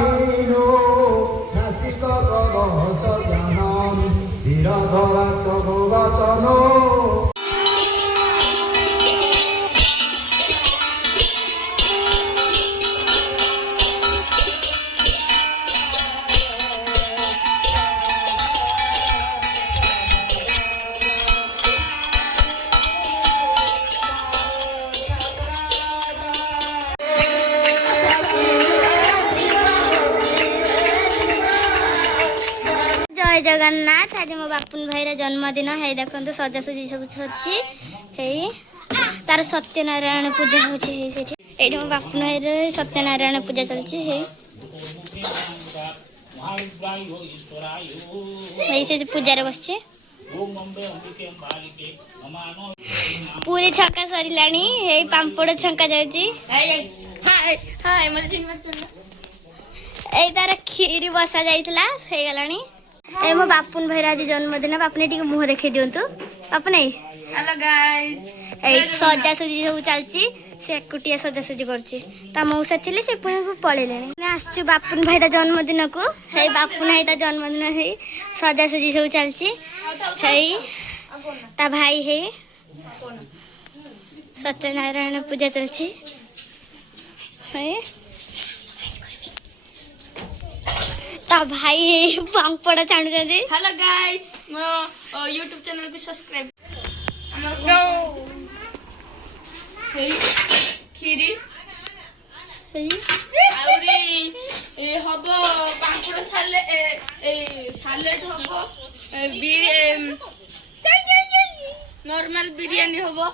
हीनो नास्तिक प्रदहस्त ज्ञानम विरधवाक्य वचनो। जय जगन्नाथ। आज मो बापुन भाईर जन्मदिन है देखो सजासजी सब तार सत्यनारायण पूजा होती मो बापुन भाईर सत्यनारायण पूजा चलती से पूजा बस पूरी छक्का सरला पांपड़ छंका जाऊँगी तार खीरी बसा जाइला ए मो बापुन भाई आज जन्मदिन बापुन टी मुह देखे दिंतु बापुन हेलो गाइस सजासजी सब चलती से एकुटिया सजासजी कर मौसा थी से पलैले आसचु बापुन भाई जन्मदिन को है बापुन भाई जन्मदिन है सजासजी सब चलती है ता भाई है सत्यनारायण पूजा चलती है ता भाई पांपड़ छाणु। हेलो गाइस मो यूट्यूब चैनल को सब्सक्राइब खीरी हबो पांपड़ सालेट हबो नॉर्मल बिरयानी हबो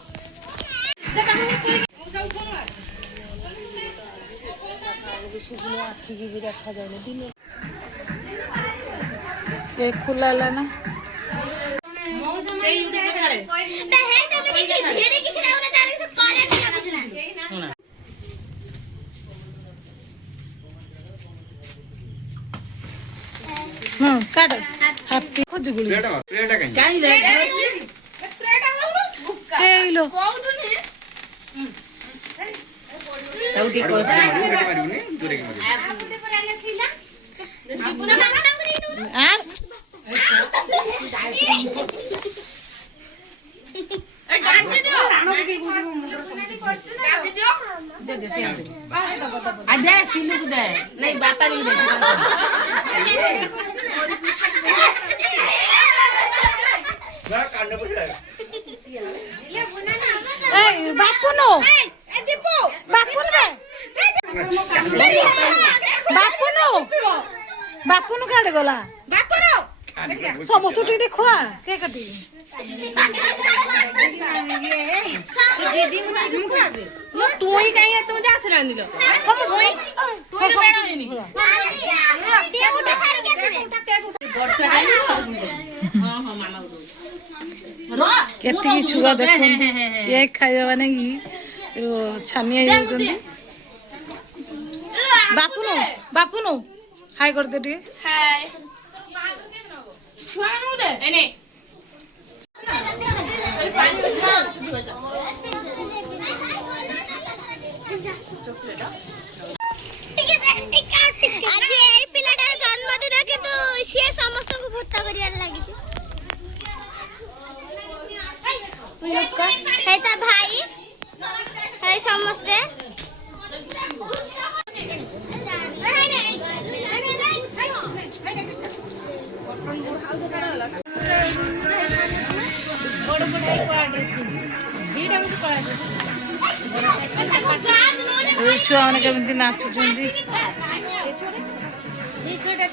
ये खुला ला ना काट हैप्पी खोज गुली स्प्रेटा काई ले स्प्रेटा बुक्का ए लो औटी को मारिबनी दूरे के मारिबनी आपुटे पर आले खिला पूरा माथा बनी तू आ ए काट दियो राणो के मुंडर सुनाली करछ ना काट दियो दे दे से आ दे सिलु को दे नहीं बाटा नहीं दे ना कांड पर ये बुना ना ए बापुनो ए दीपू बापुन बे बापुनो बापुनो काट गला बापुनो समस्त टिटे खोआ के कटी दीदी को दीदी को आगे लो तू ही काई तुम जा आसला निलो तुम होई तू ही बेड़ा नहीं ते उठा सारी के आसे वर्षा हां हां मामा को केती छुआ देखो ये खाइबा नहीं छानिया जाउछन बापुनो हाय कर दे टिके हाय छुआनु दे एने जन्मदिन किंतु सी समस्त को भूत करियार लागि भाई है समस्ते छुआ मैंने केमती नाचुंट छोटे